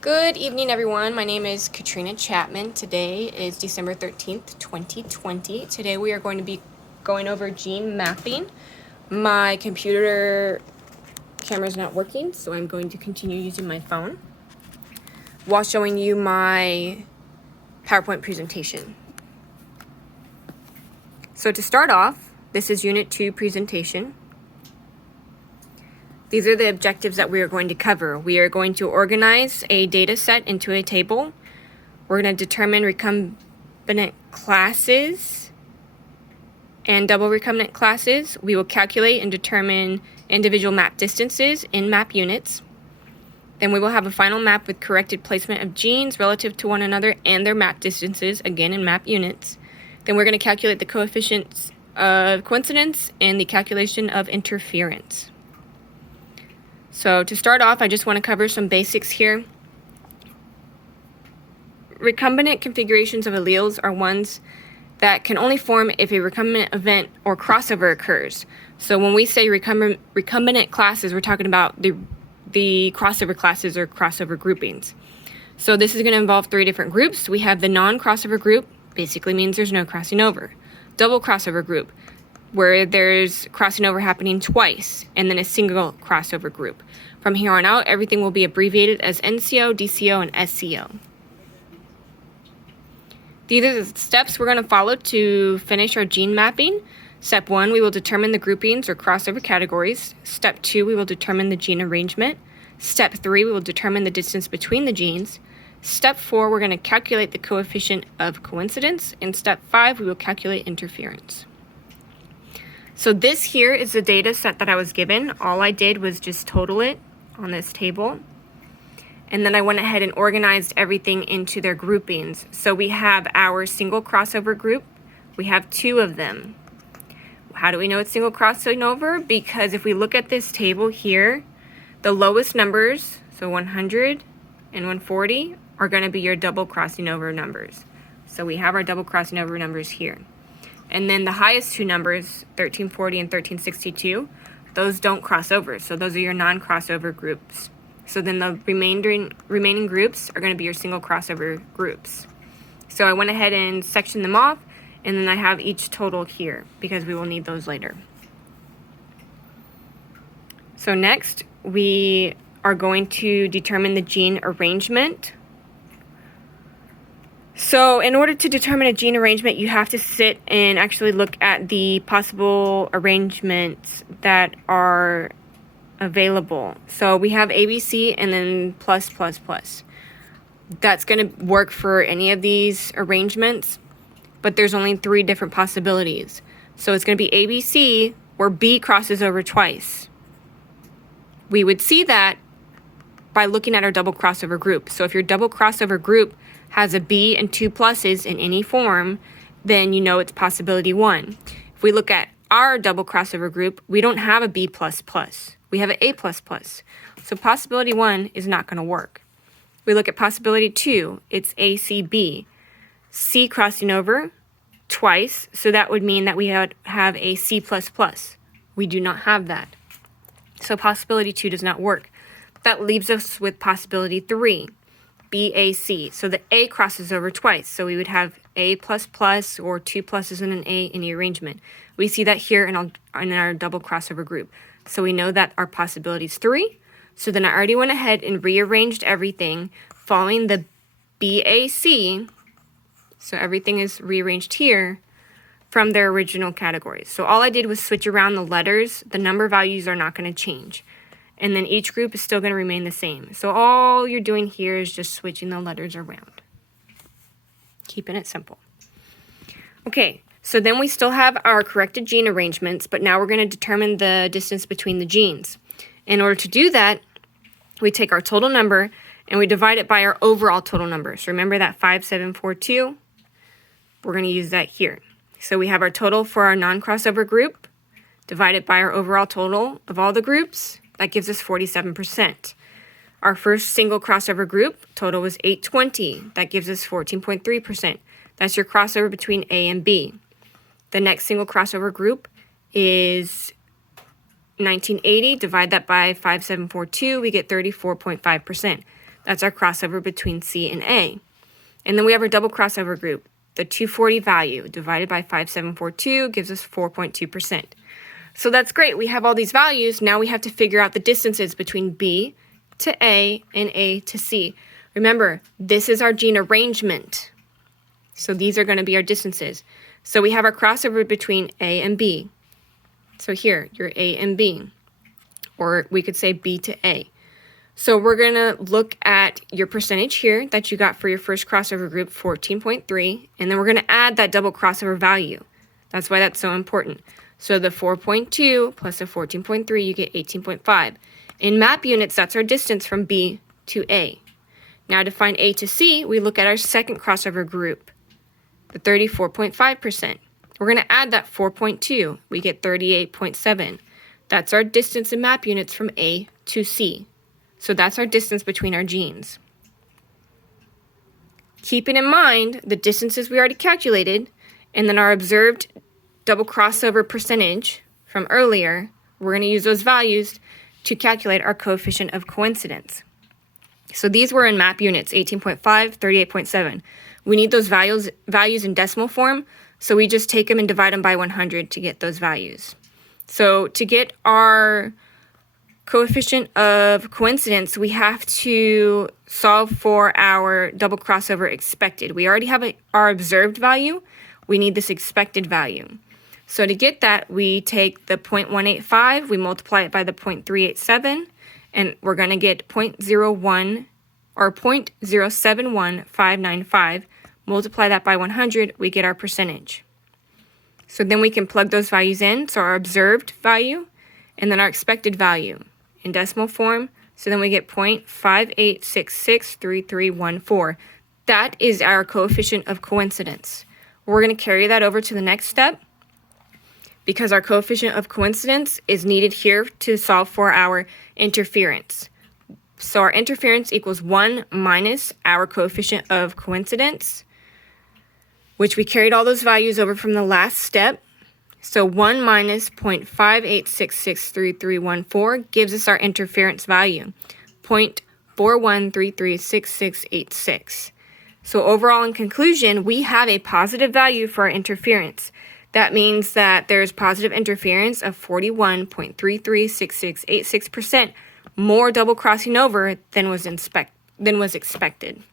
Good evening, everyone. My name is Katrina Chapman. Today is December 13th, 2020. Today we are going to be going over gene mapping. My computer camera is not working, so I'm going to continue using my phone while showing you my PowerPoint presentation. So to start off, this is Unit 2 presentation. These are the objectives that we are going to cover. We are going to organize a data set into a table. We're going to determine recombinant classes and double recombinant classes. We will calculate and determine individual map distances in map units. Then we will have a final map with corrected placement of genes relative to one another and their map distances, again in map units. Then we're going to calculate the coefficients of coincidence and the calculation of interference. So to start off, I just want to cover some basics here. Recombinant configurations of alleles are ones that can only form if a recombinant event or crossover occurs. So when we say recombinant classes, we're talking about the crossover classes or crossover groupings. So this is going to involve three different groups. We have the non-crossover group, basically means there's no crossing over. Double crossover group, where there's crossing over happening twice, and then a single crossover group. From here on out, everything will be abbreviated as NCO, DCO, and SCO. These are the steps we're going to follow to finish our gene mapping. Step 1, we will determine the groupings or crossover categories. Step 2, we will determine the gene arrangement. Step 3, we will determine the distance between the genes. Step 4, we're going to calculate the coefficient of coincidence. And step 5, we will calculate interference. So this here is the data set that I was given. All I did was just total it on this table. And then I went ahead and organized everything into their groupings. So we have our single crossover group. We have 2 of them. How do we know it's single crossing over? Because if we look at this table here, the lowest numbers, so 100 and 140, are going to be your double crossing over numbers. So we have our double crossing over numbers here. And then the highest 2 numbers, 1340 and 1362, those don't cross over. So those are your non-crossover groups. So then the remaining groups are going to be your single crossover groups. So I went ahead and sectioned them off, and then I have each total here because we will need those later. So next, we are going to determine the gene arrangement. So in order to determine a gene arrangement, you have to sit and actually look at the possible arrangements that are available. So we have ABC and then plus, plus, plus. That's going to work for any of these arrangements, but there's only 3 different possibilities. So it's going to be ABC where B crosses over twice. We would see that by looking at our double crossover group. So if your double crossover group has a B and 2 pluses in any form, then you know it's possibility 1. If we look at our double crossover group, we don't have a B++. We have an A++. So possibility 1 is not going to work. We look at possibility 2, it's ACB. C crossing over twice, so that would mean that we have a C++. We do not have that. So possibility 2 does not work. That leaves us with possibility 3, BAC. So the A crosses over twice. So we would have A++ or 2 pluses and an A in the arrangement. We see that here in our double crossover group. So we know that our possibility is 3. So then I already went ahead and rearranged everything following the BAC. So everything is rearranged here from their original categories. So all I did was switch around the letters. The number values are not going to change. And then each group is still going to remain the same. So all you're doing here is just switching the letters around. Keeping it simple. Okay, so then we still have our corrected gene arrangements, but now we're going to determine the distance between the genes. In order to do that, we take our total number and we divide it by our overall total number. So remember that 5742? We're going to use that here. So we have our total for our non-crossover group divided by our overall total of all the groups. That gives us 47%. Our first single crossover group total was 820. That gives us 14.3%. That's your crossover between A and B. The next single crossover group is 1980. Divide that by 5742. We get 34.5%. That's our crossover between C and A. And then we have our double crossover group. The 240 value divided by 5742 gives us 4.2%. So that's great. We have all these values. Now we have to figure out the distances between B to A and A to C. Remember, this is our gene arrangement. So these are going to be our distances. So we have our crossover between A and B. So here, your A and B. Or we could say B to A. So we're going to look at your percentage here that you got for your first crossover group, 14.3, and then we're going to add that double crossover value. That's why that's so important. So the 4.2 plus the 14.3, you get 18.5. In map units, that's our distance from B to A. Now to find A to C, we look at our second crossover group, the 34.5%. We're going to add that 4.2. We get 38.7. That's our distance in map units from A to C. So that's our distance between our genes. Keeping in mind the distances we already calculated, and then our observed double crossover percentage from earlier, we're going to use those values to calculate our coefficient of coincidence. So these were in map units, 18.5, 38.7. We need those values in decimal form, so we just take them and divide them by 100 to get those values. So to get our coefficient of coincidence, we have to solve for our double crossover expected. We already have our observed value. We need this expected value. So to get that, we take the 0.185, we multiply it by the 0.387, and we're going to get 0.01 or 0.071595. Multiply that by 100, we get our percentage. So then we can plug those values in, so our observed value and then our expected value in decimal form. So then we get 0.58663314. That is our coefficient of coincidence. We're going to carry that over to the next step because our coefficient of coincidence is needed here to solve for our interference. So our interference equals 1 minus our coefficient of coincidence, which we carried all those values over from the last step. So 1 minus 0.58663314 gives us our interference value, 0.41336686. So overall, in conclusion, we have a positive value for our interference. That means that there's positive interference of 41.336686% more double crossing over than was expected.